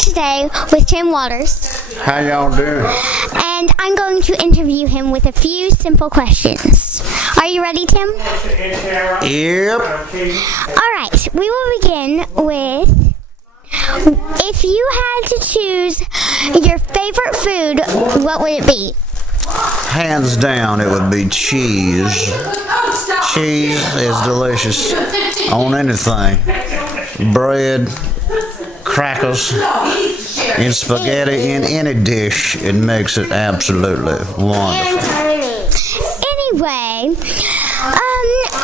Today with Tim Waters. How y'all doing? And I'm going to interview him with a few simple questions. Are you ready, Tim? Yep. Alright, we will begin with, if you had to choose your favorite food, what would it be? Hands down, it would be cheese. Cheese is delicious on anything. Bread, crackers, and spaghetti in any dish. It makes it absolutely wonderful. Anyway,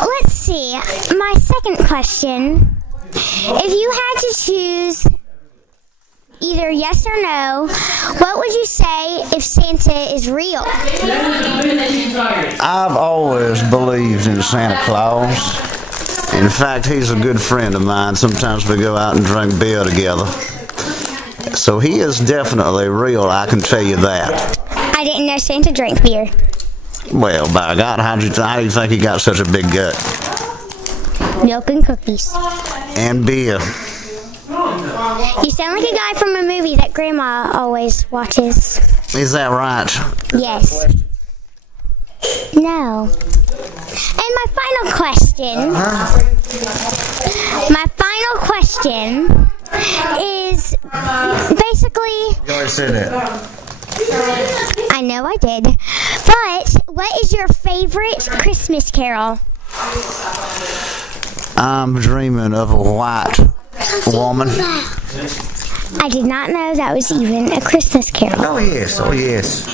let's see. My second question. If you had to choose either yes or no, what would you say if Santa is real? I've always believed in Santa Claus. In fact, he's a good friend of mine. Sometimes we go out and drink beer together. So he is definitely real, I can tell you that. I didn't know Santa drank beer. Well, by God, how do you think he got such a big gut? Milk and cookies. And beer. You sound like a guy from a movie that Grandma always watches. Is that right? Yes. No. And my final question. My final question is basically. You already said that. I know I did. But what is your favorite Christmas carol? I'm dreaming of a white woman. I did not know that was even a Christmas carol. Oh yes, oh yes.